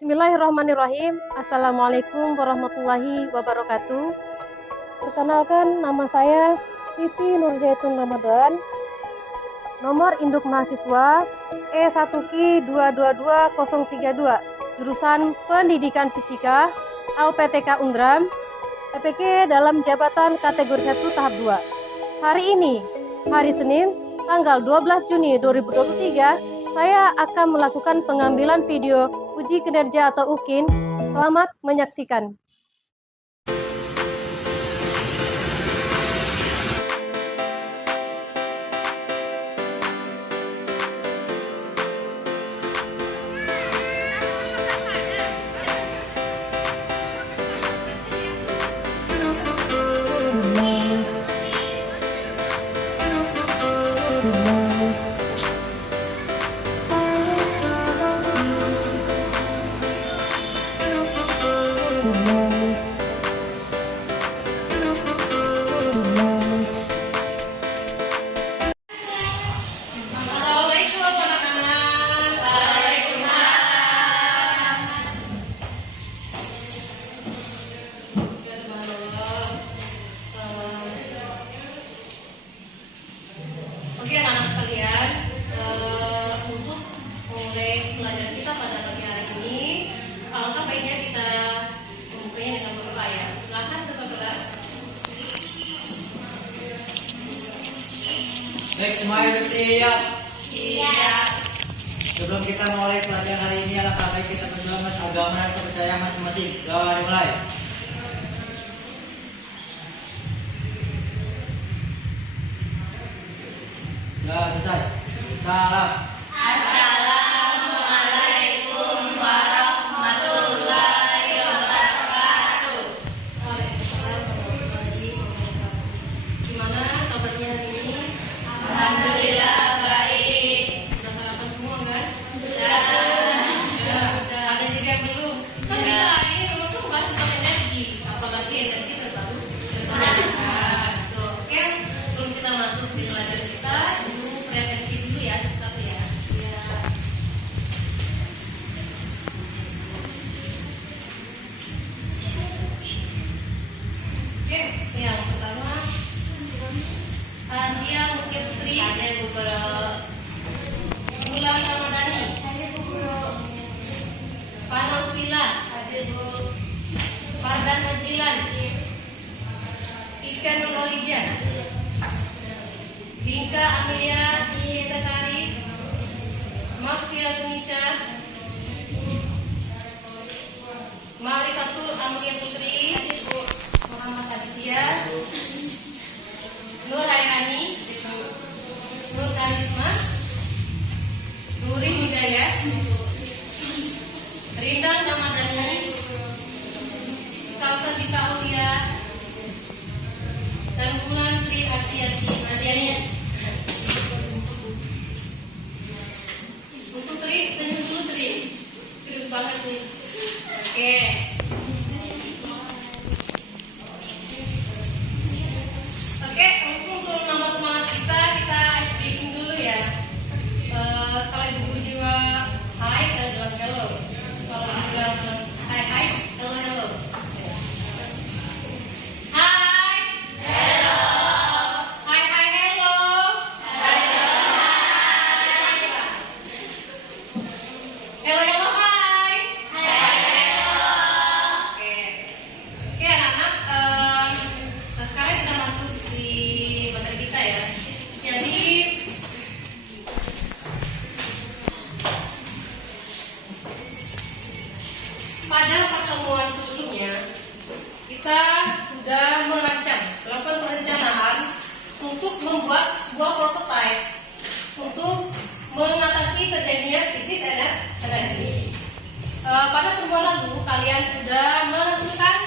Bismillahirrahmanirrahim. Assalamualaikum warahmatullahi wabarakatuh. Perkenalkan, nama saya Siti Nurzaitun Ramadan. Nomor induk mahasiswa E1Q 222032, jurusan Pendidikan Fisika, LPTK Undram, PPK dalam jabatan kategori 1 tahap 2. Hari ini, hari Senin, tanggal 12 Juni 2023, saya akan melakukan pengambilan video uji kinerja atau UKIN. Selamat menyaksikan. Oke anak-anak sekalian, untuk mulai pelajaran kita pada pagi hari ini, alangkah baiknya kita membukanya dengan berdoa ya. Silakan buka kelas. Baik, semuanya duduk siap. Iya. Sebelum kita mulai pelajaran hari ini, alangkah baik kita berdoa atas agama dan kepercayaan masing-masing. Doa dimulai. Sudah selesai. Salam. Assalamualaikum warahmatullahi wabarakatuh. Waalaikumsalam warahmatullahi wabarakatuh. Gimana kabarnya hari ini? Alhamdulillah baik. Sudah sarapan semua kan? Sudah. Ada juga yang belum. Kan kita hari ini memang tuh bahas tentang energi, apalagi energi terbarukan. Oke, sebelum kita masuk di pelajaran kita, presensi dulu ya, satu ya. Oke, yang pertama Asia Mutia Putri ada beberapa bulan Ramadhani, Panovila, Fardan Majilan, Ikan Nurhaliza, Bingka Amelia Sari, Makfiratul Nisa, Marifatul Amelia Putri, Muhammad Aditya, Nur Hairani, Nur Karisma, Nurin Hidayat, Rindang Ramadhani, Salsa Dita Aulia, dan Bulan Sri Artiyati Nadiania. Untuk Tri, senyum dulu Tri. Serius banget nih. Oke. Oke, untuk nambah semangat kita ice breaking dulu ya. Kalau ibu guru jiwa hai, kalian bilang hello. Kalau ibu bilang hai, hello. Hai. Hello. Hai, hello. Hello, hai. Oke. Oke anak-anak, nah sekarang kita masuk di materi kita ya. Jadi pada pertemuan sebelumnya kita sudah melakukan perencanaan untuk membuat sebuah prototipe untuk mengatasi terjadinya krisis energi. Pada pertemuan lalu kalian sudah menentukan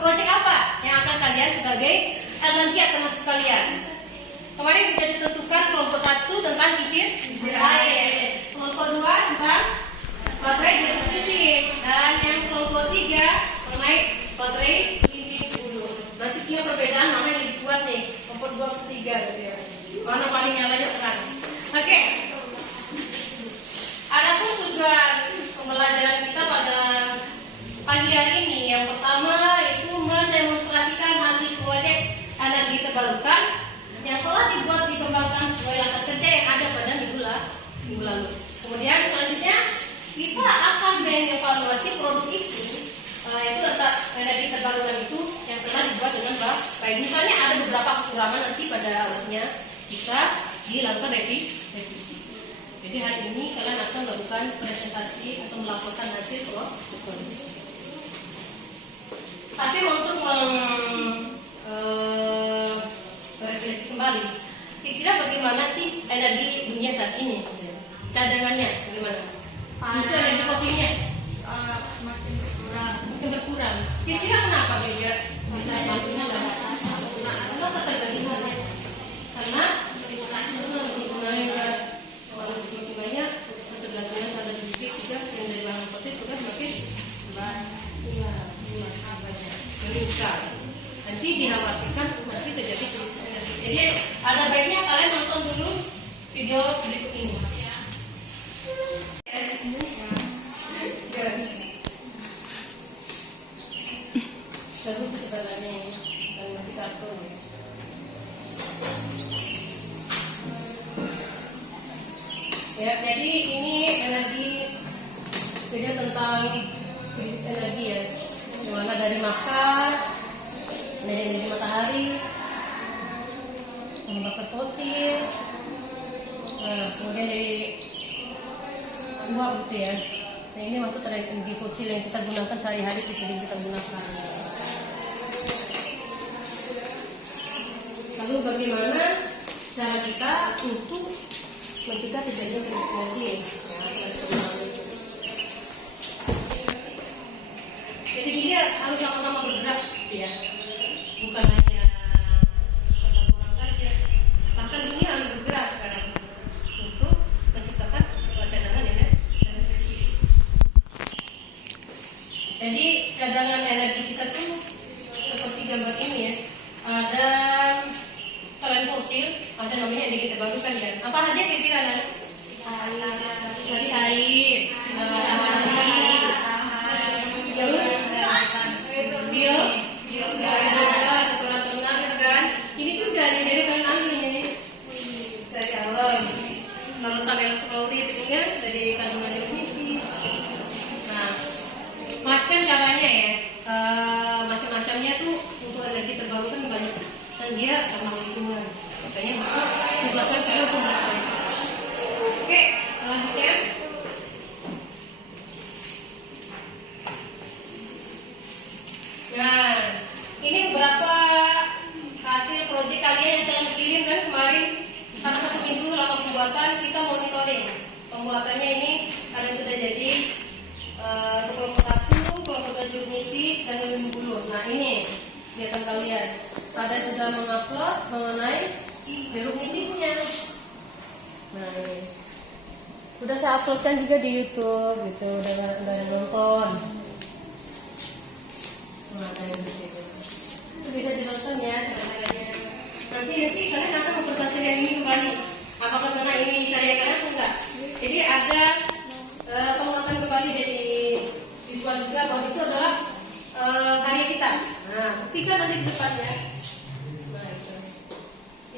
proyek apa yang akan kalian sebagai energi alternatif kalian. Kemarin sudah ditentukan kelompok 1 tentang kincir air, kelompok 2 tentang baterai dielectric, dan yang kelompok 3 mengenai baterai ini dulu. Berarti punya perbedaan nama yang dibuat nih, kelompok 2 ke 3 gitu ya. Mana paling nyalanya terang. Oke. Adapun tujuan telah dibuat dikembangkan sesuai langkah kerja yang ada pada minggu lalu. Kemudian selanjutnya kita akan mengevaluasi produk itu, itu energi terbarukan itu yang telah dibuat dengan baik. Misalnya ada beberapa kekurangan nanti pada alatnya, bisa dilakukan revisi. Jadi hari ini kalian akan melakukan presentasi atau melaporkan hasil produksi. Tapi untuk merefleksi kembali, kira-kira bagaimana sih energi dunia saat ini? Cadangannya bagaimana? Itu energi fosilnya makin berkurang. Kira-kira kenapa dia bisa makin berkurang? Karena ketergantungannya. Karena penggunaannya semakin banyak, ketergantungan pada listrik juga yang dari bahan fosil sudah makin meningkat. Nanti dikhawatirkan nanti terjadi krisis energi. Jadi ada baiknya kalian nonton dulu video berikut ini. Bagus sebenarnya ini, dan masih kartun. Ya, jadi ini energi, video tentang krisis energi ya, dimana dari makan, dari energi matahari, bahan bakar fosil, kemudian dari uap gitu ya. Nah ini maksud dari energi fosil yang kita gunakan sehari-hari, itu sering kita gunakan. Lalu bagaimana cara kita untuk mencegah terjadinya krisis energi? Jadi dia harus sama-sama bergerak, ya, bukan hanya satu orang saja. Bahkan dunia harus bergerak sekarang untuk menciptakan cadangan energi. Jadi cadangan energi kita tuh seperti gambar ini ya. Ada selain fosil, ada namanya energi terbarukan ya. Apa aja kira-kira kan? Dari air, biogas, tenaga kan? Ini tuh dari kalian ambil ini dari alam. Kalau sampai elektrolit itu kan dari kandungan ini. Nah, macam caranya ya, macam-macamnya tuh untuk energi terbarukan banyak. Dan dia ramah lingkungan. Makanya tugaskan kalian untuk melakukan. Oke, selanjutnya. Nah, ini beberapa hasil proyek kalian yang telah dikirim kan kemarin. Karena 1 minggu lama pembuatan, kita monitoring. Pembuatannya ini kalian sudah jadi kelompok 1, kelompok 2 jeruk nipis dan 50. Nah ini kelihatan kalian. Ada sudah mengupload mengenai jeruk nipisnya. Nah ini sudah saya uploadkan juga di YouTube gitu, udah nonton. Nah kayak gitu. Itu bisa ditonton ya caranya. Nanti kalian akan mempresentasikan yang ini kembali. Apakah karena ini karya kalian atau enggak? Jadi ada penguatan kembali dari siswa juga bahwa itu adalah karya kita. Nah, buktikan nanti di depannya. Nah, itu.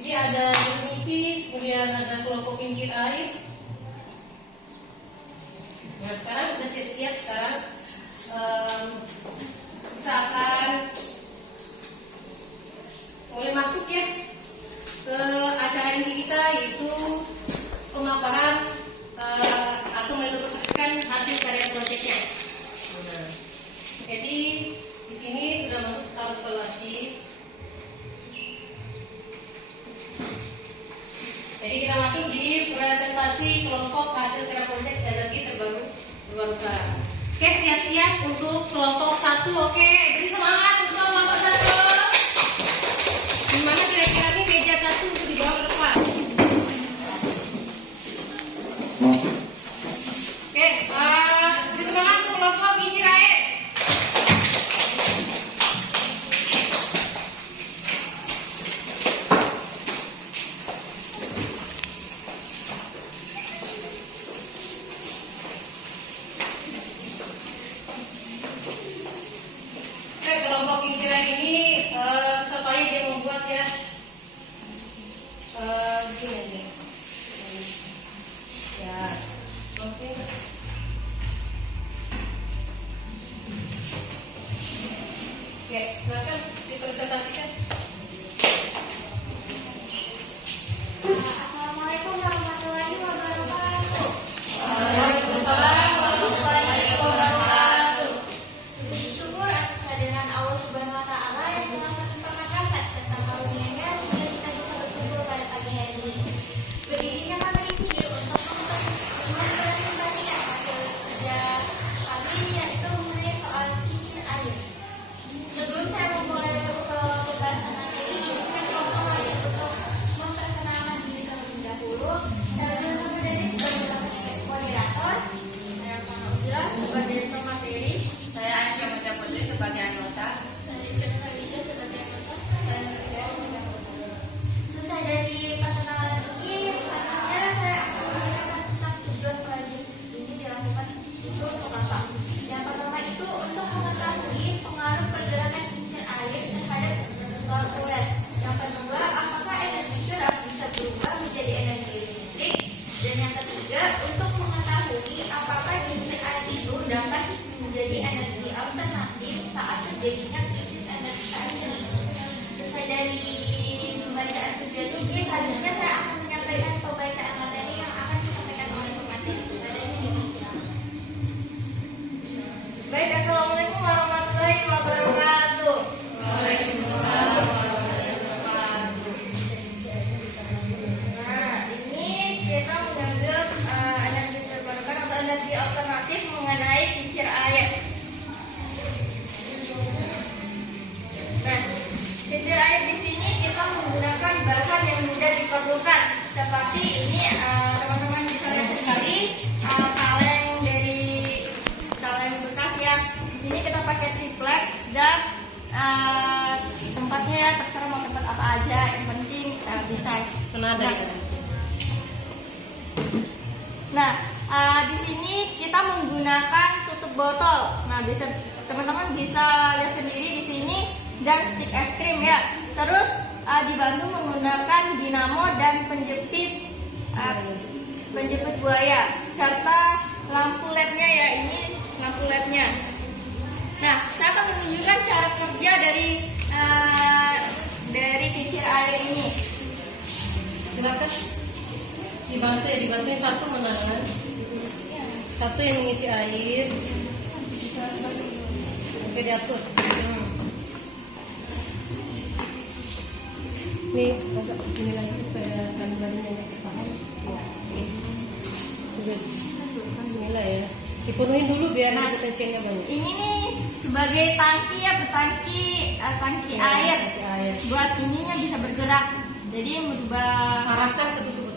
Jadi ada nipis, kemudian ada kelompok kincir air. Nah, sekarang sudah siap-siap. Sekarang kita akan mulai masuk ya ke acara inti kita, yaitu pemaparan atau menunjukkan hasil karya proyeknya. Jadi di sini sudah masuk tahap evaluasi. Jadi kita masuk di presentasi kelompok hasil karya proyek energi terbarukan. Oke, siap-siap untuk kelompok 1. Oke, beri semangat untuk kelompok 1. Dimana kira-kira ini meja 1 untuk dibawa ke depan. Oke, beri semangat untuk kelompok kincir air. Kelompok kincir air ini supaya dia membuat ya baik. Assalamualaikum warahmatullahi wabarakatuh. Nah, ini kita mengambil energi terbarukan atau energi alternatif mengenai kincir air. Nah, kincir air di sini kita menggunakan bahan yang mudah diperlukan. Seperti ini, teman-teman bisa lihat sendiri, kaleng bekas ya. Di sini kita pakai triplex dan tempatnya ya terserah mau tempat apa aja, yang penting bisa. Nah, di sini kita menggunakan tutup botol. Nah, teman-teman bisa lihat sendiri di sini dan stick es krim ya. Terus dibantu menggunakan dinamo dan penjepit buaya serta lampu LED-nya ya, ini lampu LED-nya. Nah, saya akan menunjukkan cara kerja dari kincir air ini. Silakan dibantu yang satu menahan, satu yang mengisi air. Oke, diatur. Nih, agak sini lagi supaya kandungannya nggak terpaham. Ya, oke. Inilah ya. Dipenuhin dulu biar tensinya banyak. Ini nih sebagai tangki ya, tangki air. Buat ininya bisa bergerak. Jadi merubah. Arahkan ke tutup.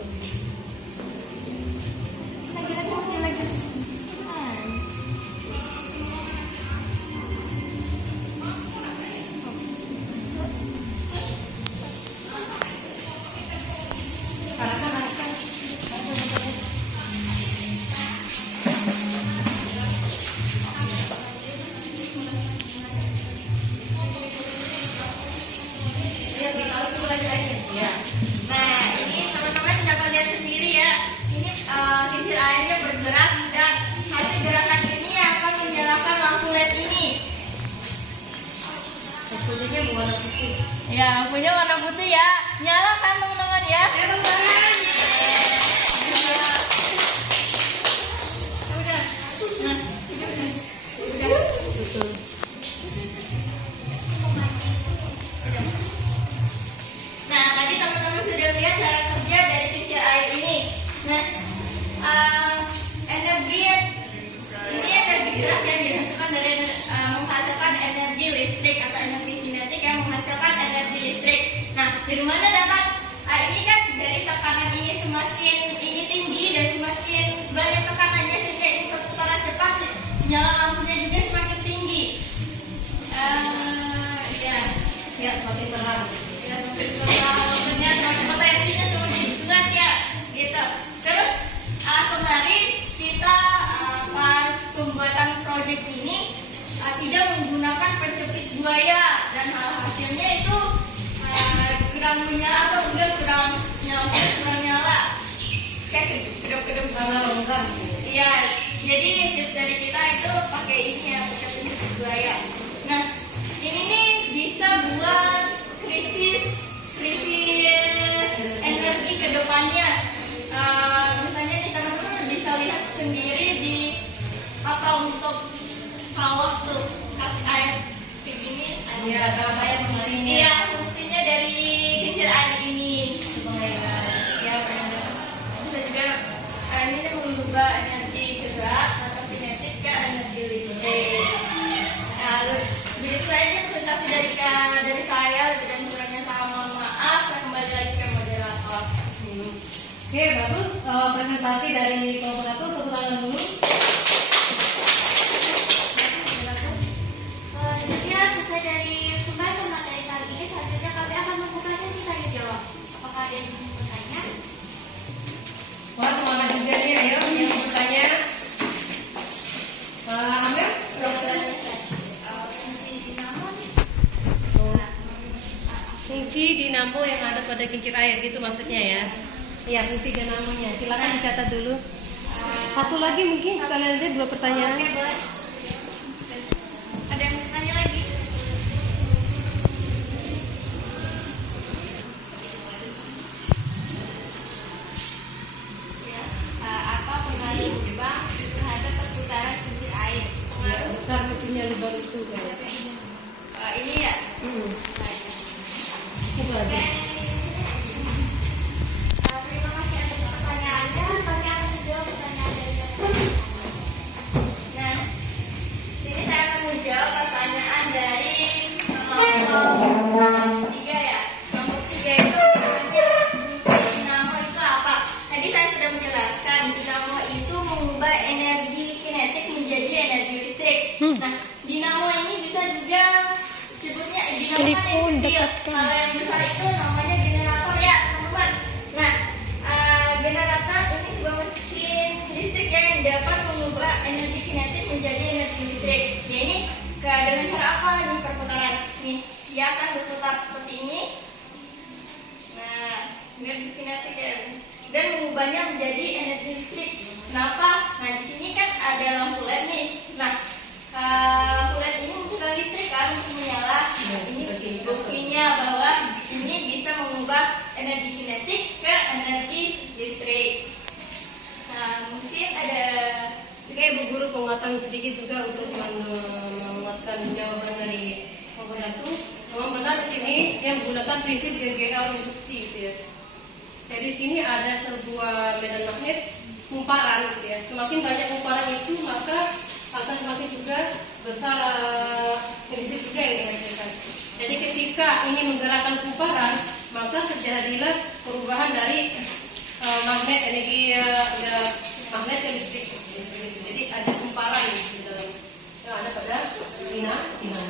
Lagi. Nah, ini teman-teman dapat lihat sendiri ya. Ini kincir airnya bergerak dan hasil gerakan ini akan menyalakan lampu LED ini. Lampunya warna putih. Ya, lampunya warna putih ya. Nyalakan teman-teman ya. Udah. Nah, Betul. Nah, tadi teman-teman sudah lihat cara kerja dari kincir air ini. Nah, energi gerak yang dihasilkan dari menghasilkan energi listrik atau energi kinetik yang menghasilkan energi listrik. Nah, dari mana datang? Ini kan dari tekanan ini semakin ini tinggi dan semakin banyak tekanannya sehingga ini perputaran cepat, nyala lampunya juga semakin tinggi. Ya, semakin terang. Potensinya semakin kuat ya, gitu. Terus kemarin kita pas pembuatan proyek ini tidak menggunakan penjepit buaya dan hasilnya itu kurang menyala atau udah kurang nyala, kayak kedap-kedap Longgar. Iya, jadi tips dari kita itu pakai ini ya, pakai penjepit buaya. Nah, ini nih bisa buat krisis energi ke depannya. Misalnya nih teman-teman bisa lihat sendiri di untuk sawah tuh kasih air kayak gini. Ya, kalau kayak fungsinya. Iya, fungsinya dari kincir air ini. Ya, bisa juga ini mengubah energi gerak atau kinetik ke energi listrik. Nah, begitu saja presentasi dari saya, dan kurangnya saya mohon maaf. Saya kembali lagi ke moderator. Oke, bagus. Presentasi dari kelompok 1, tepuk tangan dulu. Selanjutnya, sesuai dari pembahasan materi kali ini, selanjutnya kami akan membuka sesi tanya jawab. Apakah ada yang ingin bertanya? Wah, semangat juga nih. Ayo, yang bertanya. Amel? Fungsi dinamo yang ada pada kincir air gitu maksudnya ya. Iya, fungsi dinamonya. Silakan dicatat dulu. Satu lagi mungkin sekalian aja 2 pertanyaan. Oke, boleh. Ada yang bertanya lagi? Apa pengaruh Jepang terhadap perputaran kincir air? Ya, besar kecil Nah, dinamo ini bisa juga sebutnya dinamo kan Telepon, yang kecil. dekatkan. Kalau yang besar itu namanya generator ya, teman-teman. Nah, generator ini sebuah mesin listrik yang dapat mengubah energi kinetik menjadi energi listrik. Ya, ini dengan cara apa? Ini perputaran. Nih, dia akan berputar seperti ini. Nah, energi kinetik ya. Dan mengubahnya menjadi energi listrik. Kenapa? Nah, di sini kan ada lampu LED nih. Nah, lampu LED ini membutuhkan listrik kan untuk menyala. Nah, ini buktinya bahwa ini bisa mengubah energi kinetik ke energi listrik. Nah, mungkin ada Oke, Bu Guru penguatan sedikit juga untuk menguatkan jawaban dari kelompok 1. Memang benar di sini yang menggunakan prinsip GGL induksi gitu ya. Jadi di sini ada sebuah medan magnet kumparan gitu ya. Semakin banyak kumparan itu maka akan semakin juga besar prinsip juga yang dihasilkan. Jadi ketika ini menggerakkan kumparan maka terjadilah perubahan dari magnet energi magnet ke listrik. Jadi ada kumparan di dalam yang ada pada dinamo.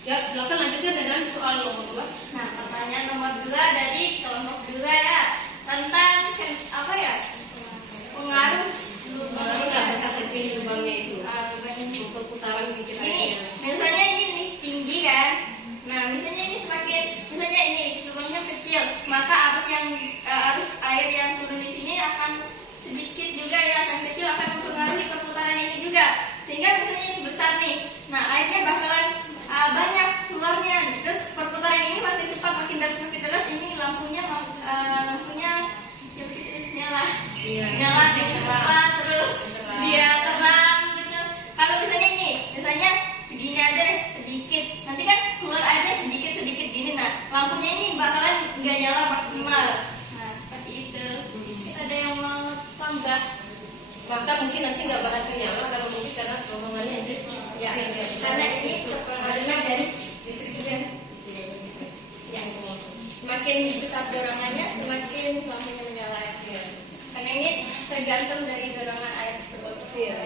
Ya, silakan lanjutkan dengan soal nomor 2. Nah, pertanyaan nomor 2 dari kelompok 2 ya, tentang apa ya? Pengaruh Baru nggak bisa kecil lubangnya itu lubang ini. untuk putaran kincir Ini, airnya. misalnya ini nih, tinggi kan? Nah, misalnya ini semakin, misalnya ini lubangnya kecil, maka arus air yang turun di sini akan sedikit juga ya, akan kecil, akan mempengaruhi perputaran ini juga. Sehingga misalnya ini besar nih, nah airnya bakalan banyak keluarnya. Terus perputaran ini makin cepat, makin deras, ini lampunya nyala. Iya. Nyala dengan cepat, terus dia terang gitu. Kalau misalnya ini, misalnya segini aja deh, sedikit. Nanti kan keluar airnya sedikit gini. Nah, lampunya ini bakalan nggak nyala maksimal. Nah, seperti itu. Ada yang mau tambah? Bahkan mungkin nanti nggak berhasil nyala kalau mungkin karena dorongannya itu Ya, karena ini terpengaruhnya dari listrik juga. Ya, semakin besar dorongannya, semakin lampunya menyala. Iya. Karena ini tergantung dari dorongan air tersebut. Iya.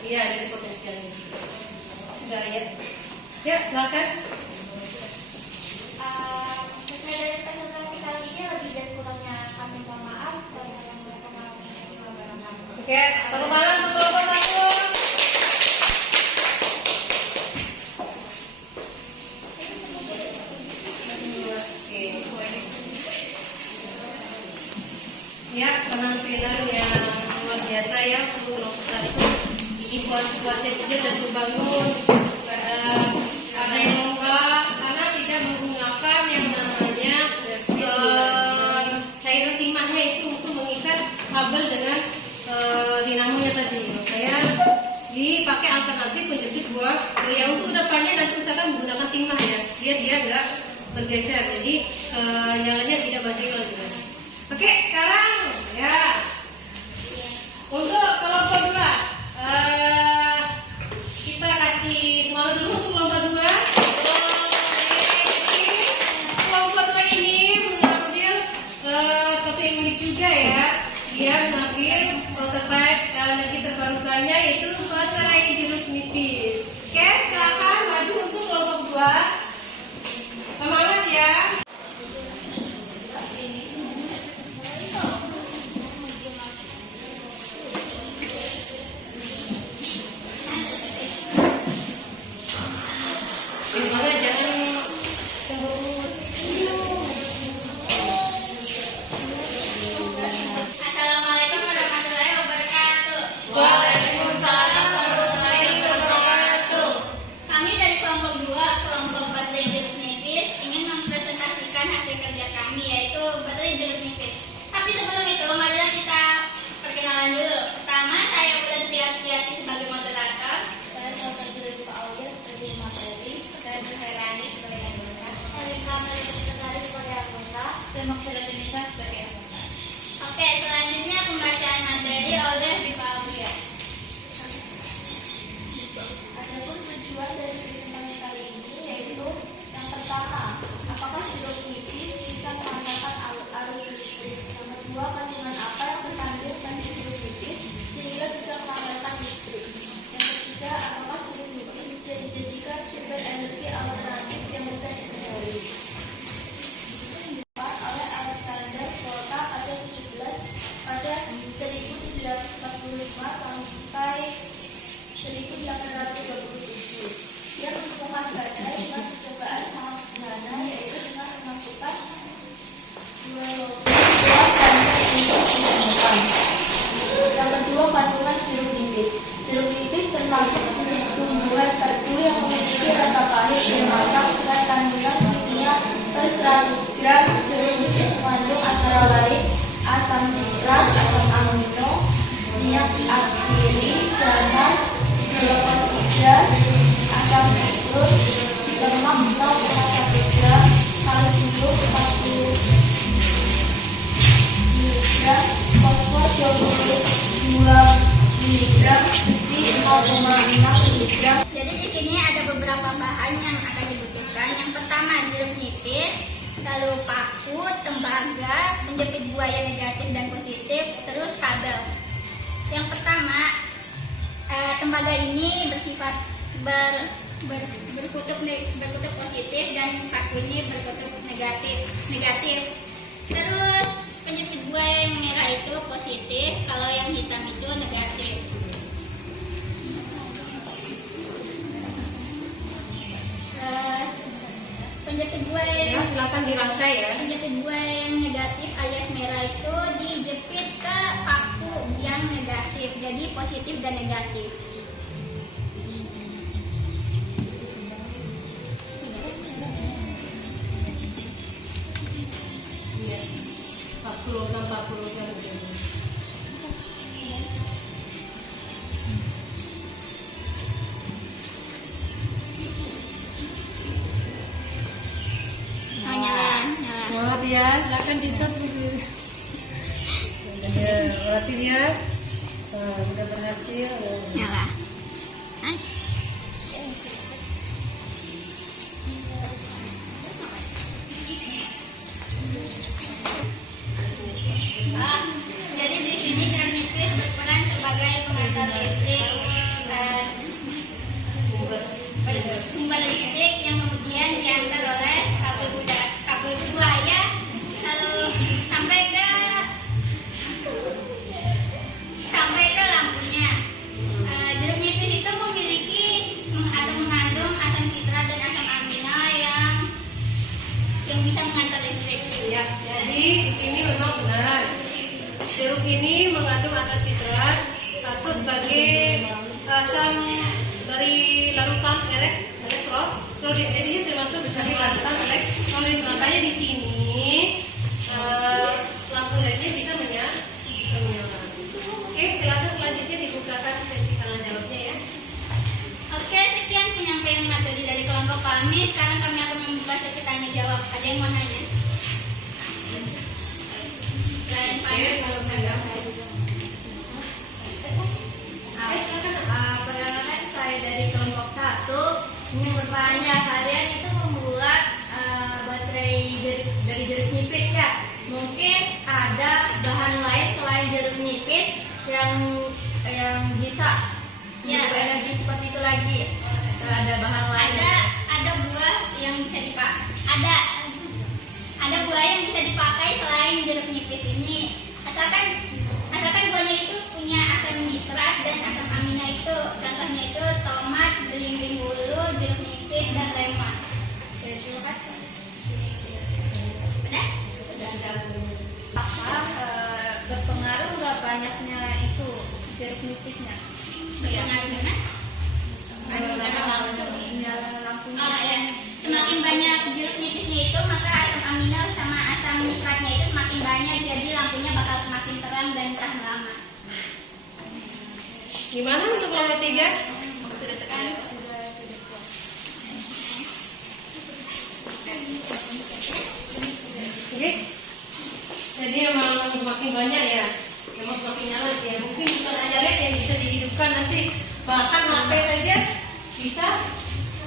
Iya, dari potensialnya. Sudah ya. Ya, silakan. Sesuai dari presentasi kali ini, lebih dan kurangnya kami mohon maaf. Wassalamualaikum warahmatullahi wabarakatuh. Oke, tepuk tangan untuk kelompok 1. Ya, penampilan yang luar biasa ya untuk kelompok 1. Ini buatnya kecil dan terbangun. Ada yang enggak karena tidak menggunakan yang namanya cairan timahnya itu untuk mengikat kabel dengan dinamonya tadi. Saya dipakai alternatif penjepit buah yang untuk depannya nanti usahakan menggunakan timah ya, biar dia enggak bergeser. Jadi nyalanya tidak maju lagi. Oke, sekarang ya untuk kelompok 2 kita kasih semangat dulu untuk kelompok 2. Kelompok 2 ini mengambil satu yang unik juga ya. Dia mengambil prototipe energi terbarukannya yaitu baterai jeruk nipis. Oke, silakan maju untuk kelompok 2. Semangat ya. 1827. Dia menemukan baterai dengan percobaan sangat sederhana, yaitu dengan memasukkan dua ponsel untuk ditemukan. Yang kedua, kandungan jeruk nipis. Jeruk nipis termasuk jenis tumbuhan tertentu yang memiliki rasa pahit dan masam dengan kandungan kimia per 100 gram jeruk nipis mengandung antara lain asam sitrat, asam amino, minyak atsiri, garam, glukosida, asam sitruk, lemak 0,1 gram, kalsium 40 mg, fosfor 22 mg, besi 0,6 mg. Jadi di sini ada beberapa bahan yang akan dibutuhkan. Yang pertama jeruk nipis, lalu paku, tembaga, penjepit buaya negatif dan positif, terus kabel. Yang pertama, tembaga ini bersifat berkutub positif dan paku ini berkutub negatif. Terus penjepit buaya yang merah itu positif, kalau yang hitam itu negatif. Penjepit buaya Ya, silakan dirangkai ya. penjepit buaya yang negatif alias merah itu dijepit ke paku yang negatif, jadi positif dan negatif. Pak Puluh. Nyala. Ya, silakan diset dulu. Ya, berarti dia udah berhasil. Nyala. Nice. Jadi di sini jeruk nipis berperan sebagai pengantar listrik, sumber listrik yang kemudian diantar oleh kabel buaya lalu sampai ke lampunya. Jeruk nipis itu memiliki atau mengandung asam sitrat dan asam amino yang bisa mengantar listrik. Ya, jadi di sini memang benar. Jeruk ini mengandung asam sitrat atau sebagai asam dari larutan elektrolit. Jadi ini termasuk dari larutan elektrolit. Makanya di sini lampu LED-nya bisa menyala. Oke, silakan selanjutnya dibukakan sesi tanya jawabnya ya. Oke, sekian penyampaian materi dari kelompok kami. Sekarang kami akan membuka sesi tanya jawab. Ada yang mau nanya? Selain Oke, Pak. kalau saya Perkenalkan, saya dari kelompok 1 ingin bertanya, kalian itu membuat baterai dari jeruk nipis ya? Mungkin ada bahan lain selain jeruk nipis yang bisa Ya. membuat energi seperti itu lagi? Atau ada bahan lain? Ada buah yang bisa dipakai. Ada buah yang bisa dipakai selain jeruk nipis ini. Asalkan buahnya itu punya asam nitrat dan asam amino itu. Contohnya itu tomat, belimbing bulu, jeruk nipis dan lemon. Terima kasih. Udah? Berpengaruh nggak banyaknya itu jeruk nipisnya? Berpengaruh dengan? Lampunya. Oh ya, semakin banyak jeruk nipisnya itu maka asam amino sama asam nitratnya itu semakin banyak, jadi lampunya bakal semakin terang dan tahan lama. gimana untuk kelompok 3? Sudah sekali. Oke. Jadi emang semakin banyak ya, emang semakin nyala ya. Mungkin bukan hanya LED yang bisa dihidupkan nanti, bahkan HP saja bisa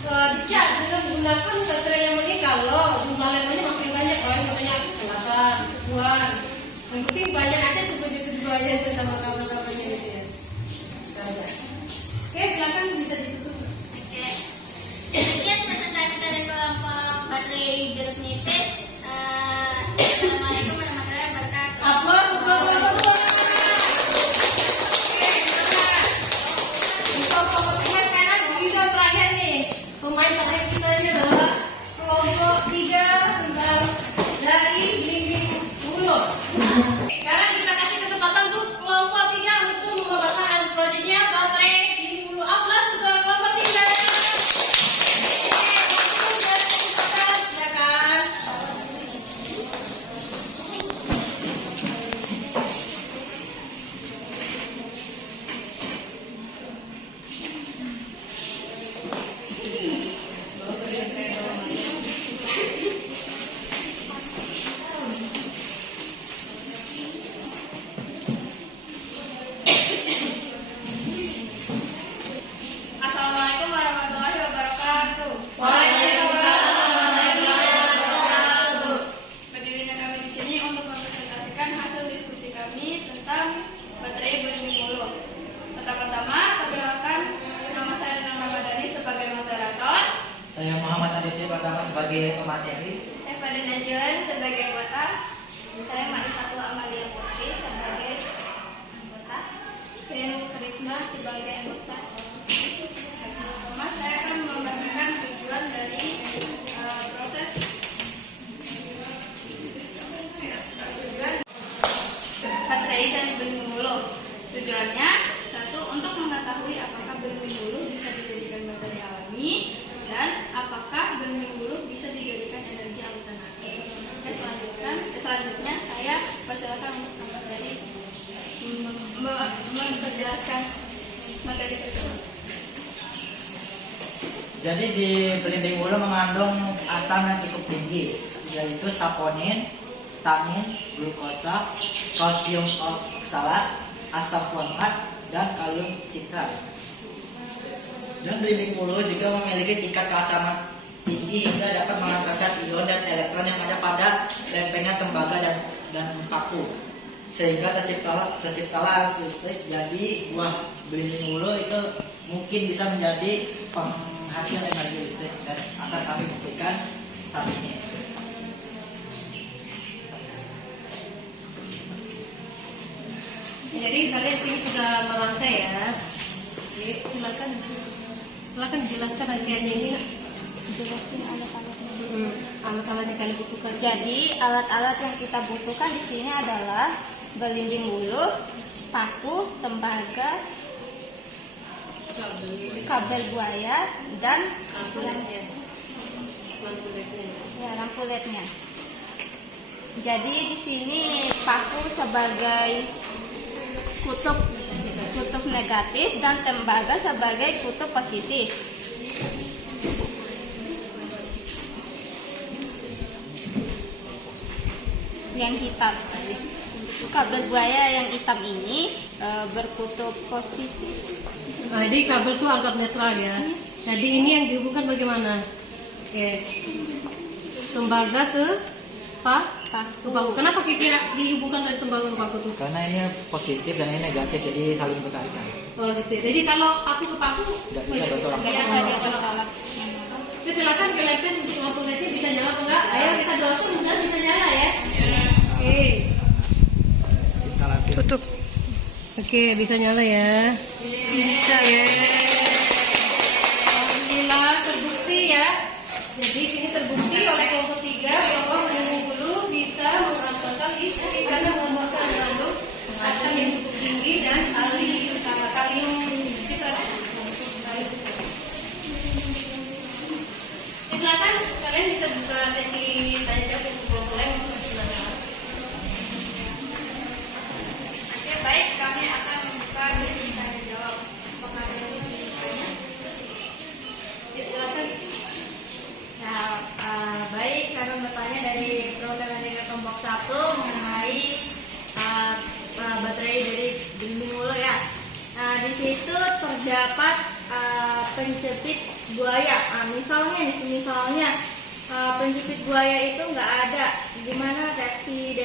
dicas dengan menggunakan baterai lemon ini. Kalau jumlah lemonnya makin banyak, kalau misalnya belasan, ribuan, yang penting banyak aja tuh aja itu sama kawan-kawannya gitu ya. Oke, silakan bisa ditutup. Oke. Sekian presentasi dari kelompok baterai jeruk nipis. Assalamualaikum warahmatullahi wabarakatuh. Aplaus untuk kelompok 2. Oke, yang terakhir kita ini adalah kelompok 3 tentang dari dinding mulut. Sekarang kita kasih kesempatan untuk kelompok 3 untuk membawakan proyeknya baterai dinding mulut. Aplaus untuk kelompok 3. Silakan. Assalamualaikum warahmatullahi wabarakatuh. Waalaikumsalam warahmatullahi wabarakatuh. Berdirinya kami di sini untuk mempresentasikan hasil diskusi kami tentang baterai benih mulut. Pertama-tama, perkenalkan, nama saya Rina Ramadhani sebagai moderator. Saya Muhammad Aditya Pratama sebagai pemateri. Saya pada Najwan sebagai anggota. Saya Maifatul Amalia Putri sebagai anggota. Saya Nur Karisma sebagai anggota. Pertama, saya akan membagikan tujuan dari proses tujuan baterai dari benih mulut. Tujuannya satu, untuk mengetahui apakah benih mulut bisa dijadikan baterai alami dan apakah benih mulut bisa dijadikan energi alternatif. Selanjutnya saya persilakan untuk Kakak Ferry menjelaskan materi tersebut. Jadi di belimbing ulu mengandung asam yang cukup tinggi, yaitu saponin, tannin, glukosa, kalsium oksalat, asam fosfat, dan kalium sitrat. Dan belimbing ulu juga memiliki tingkat keasaman tinggi hingga dapat menghantarkan ion dan elektron yang ada pada lempengan tembaga dan paku, sehingga terciptalah arus listrik. Jadi buah belimbing ulu itu mungkin bisa menjadi penghasil energi listrik, dan akan kami buktikan saat ini. Jadi kalian sini sudah merangkai ya. Jadi, silakan dijelaskan rangkaiannya ini. Jelasin alat-alatnya. Alat-alat yang kalian butuhkan. Jadi alat-alat yang kita butuhkan di sini adalah belimbing mulut, paku, tembaga, kabel buaya, dan lampu lednya. lampu LED-nya. Jadi di sini paku sebagai kutub negatif dan tembaga sebagai kutub positif. Yang hitam, kabel buaya yang hitam ini berkutub positif. Nah, jadi kabel itu anggap netral ya. Jadi ini yang dihubungkan bagaimana? Oke. Tembaga ke paku. Kenapa kira dihubungkan dari tembaga ke paku tuh? Karena ini positif dan ini negatif, jadi saling berkaitan. Oh gitu. Jadi kalau paku ke paku Nggak bisa bertolak Nggak bisa ditolak. Jadi silakan kelihatan lampu lednya bisa nyala atau enggak? Ayo kita doakan mudah bisa nyala ya. Oke. Tutup. Oke, bisa nyala ya. Bisa ya. Alhamdulillah terbukti ya. Jadi ini terbukti oleh kelompok 3 bahwa belimbing ulu bisa mengantarkan listrik karena mengandung asam yang cukup tinggi dan kalium sitrat. Silakan kalian bisa buka sesi tanya jawab untuk kelompok lain untuk silakan. Oke, baik, kami akan membuka sesi tanya jawab. Apakah ada yang ingin bertanya? Silakan. Baik, kami bertanya dari perwakilan dari kelompok 1 mengenai baterai dari belimbing ulu ya. Nah, di situ terdapat penjepit buaya. Misalnya penjepit buaya itu nggak ada. Gimana reaksi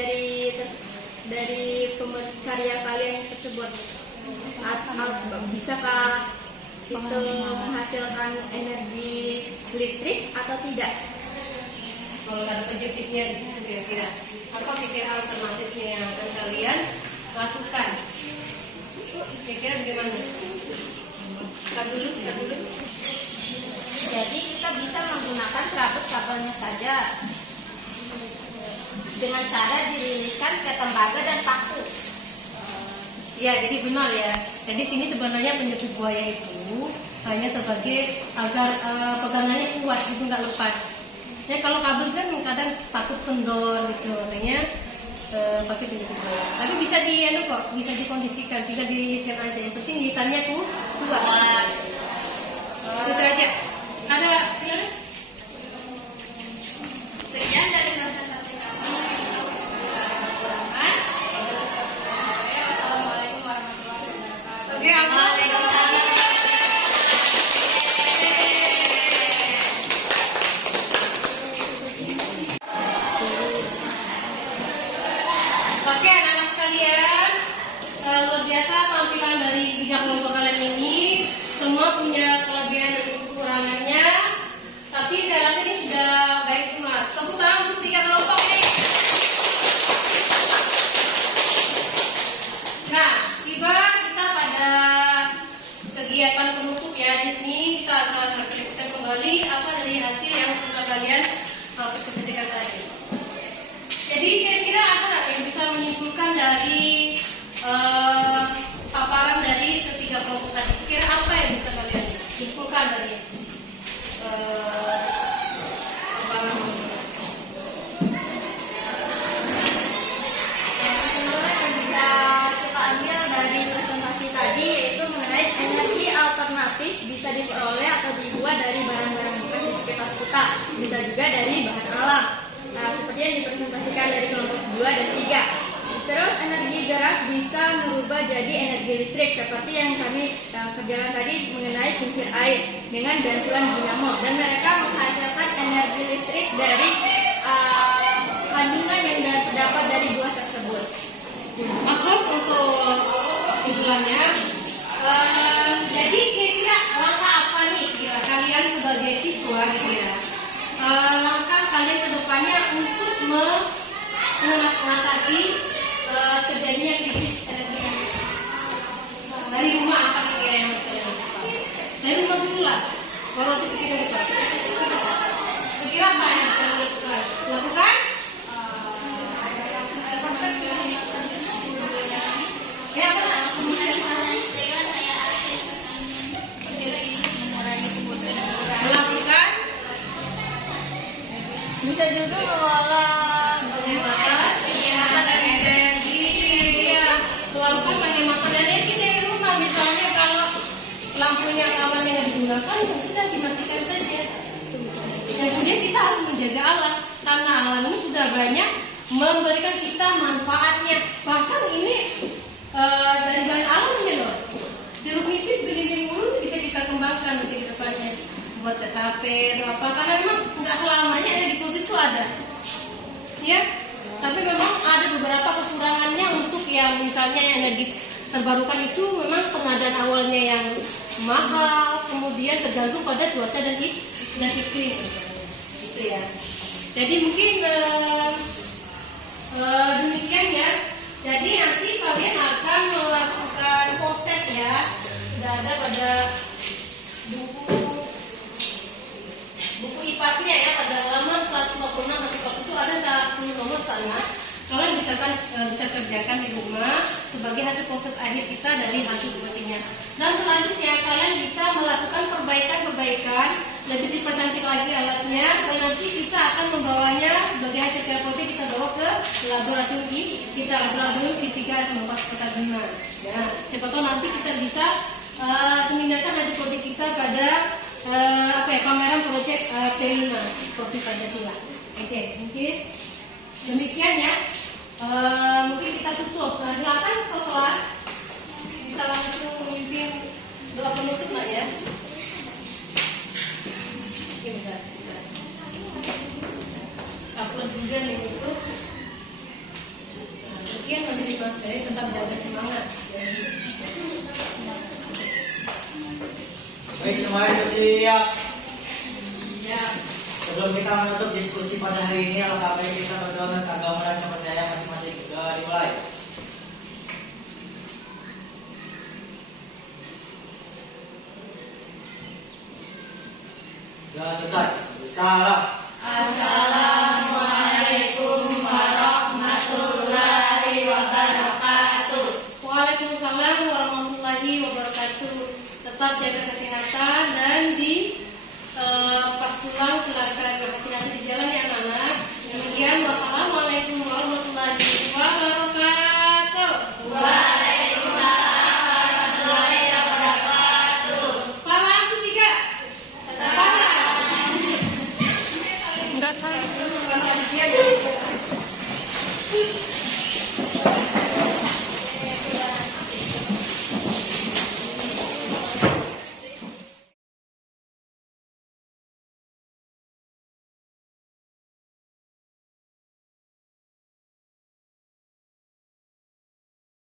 dari pembuat karya kalian tersebut? Bisakah itu menghasilkan energi listrik atau tidak? Kalau nggak ada penjepitnya di situ kira-kira apa pikir alternatifnya yang akan kalian lakukan? Kira-kira bagaimana? Kita dulu. Jadi kita merabut kabelnya saja dengan cara dililitkan ke tembaga dan paku. Ya, jadi benar ya. Jadi sini sebenarnya penyebut buaya itu hanya sebagai agar pegangannya kuat, gitu nggak lepas. Ya kalau kabel kan kadang takut kendor gitu, makanya pakai penyebut buaya. Tapi bisa kok, bisa dikondisikan, bisa dilihatkan aja. Yang penting lihatannya kuat. Itu aja. Ada? Sekian dari presentasi kami. Wassalamualaikum warahmatullahi wabarakatuh. Oke, apa? Oke anak-anak sekalian, luar biasa tampilan dari 3 kelompok kalian ini. Semua punya kelebihan dan kekurangannya, tapi saya rasa ini sudah baik semua. Tepuk tangan untuk 3 kelompok nih. Nah, tiba kita pada kegiatan penutup ya. Di sini kita akan merefleksikan kembali apa dari hasil yang sudah kalian presentasikan tadi. Jadi kira-kira apa nggak yang bisa menyimpulkan dari paparan dari ketiga kelompok tadi? Kira apa yang bisa kalian simpulkan dari paparan tersebut? Yang bisa kita ambil dari presentasi tadi yaitu mengenai energi alternatif bisa diperoleh atau dibuat dari barang-barang bekas di sekitar kita, bisa juga dari bahan alam. Nah, seperti yang dipresentasikan dari kelompok 2 dan 3. Terus energi gerak bisa merubah jadi energi listrik seperti yang kami kerjakan tadi mengenai kincir air dengan bantuan dinamo, dan mereka menghasilkan energi listrik dari kandungan yang terdapat dari buah tersebut. Bagus untuk kesimpulannya. Jadi kira-kira langkah apa nih kira kalian sebagai siswa kira langkah kalian ke depannya untuk mengatasi terjadinya krisis energi dari rumah? Apa kira-kira yang harus kalian lakukan? Dari rumah dulu lah, baru nanti kita besar. Kira apa yang harus kalian lakukan? Ya, melakukan Bisa juga mengolah penghematan energi, ya, melakukan penghematan energi dari rumah. Misalnya kalau lampunya kawan yang digunakan, ya sudah dimatikan saja. Dan kemudian kita harus menjaga alam, karena alam ini sudah banyak memberikan kita manfaatnya. Bahkan ini dari bahan alam ini loh. Jeruk nipis, belimbing bulu bisa kita kembangkan nanti ke depannya buat cat HP atau apa, karena memang nggak selamanya energi fosil itu ada, ya. Tapi memang ada beberapa kekurangannya untuk yang misalnya energi terbarukan itu memang pengadaan awalnya yang mahal, kemudian tergantung pada cuaca dan iklim, gitu ya. Jadi mungkin demikian ya. Jadi nanti kalian akan melakukan post test ya. Sudah ada pada buku IPAS-nya ya, pada halaman 156 sampai 40 itu ada 10 nomor sana. Kalian bisa kerjakan di rumah sebagai hasil proses akhir kita dari hasil votingnya. Dan selanjutnya kalian bisa melakukan perbaikan, lebih dipercantik lagi alatnya, dan nanti kita akan membawanya sebagai hasil voting, kita bawa ke laboratorium fisika SMK Kota Bima. Ya, siapa tahu nanti kita bisa seminarkan hasil voting kita pada pameran proyek P5 Profil Pancasila. Oke, mungkin demikian ya. Mungkin kita tutup. Nah, silakan ke kelas bisa langsung memimpin doa penutup lah ya. Oke, bentar. Upload juga nih itu. Mungkin nanti dimasukkan tetap jaga semangat. Baik, semuanya siap. Ya. Sebelum kita menutup diskusi pada hari ini, alangkah baik kita berdoa dan agama dan kepercayaan masing-masing dimulai. Sudah selesai. Salam. Assalamualaikum warahmatullahi wabarakatuh. Waalaikumsalam warahmatullahi wabarakatuh. Tetap jaga kesehatan dan pas pulang silakan hati-hati di jalan ya anak-anak. Demikian wassalamualaikum warahmatullahi wabarakatuh. Waalaikumsalam warahmatullahi wabarakatuh. Salam fisika. Salam. Enggak salah.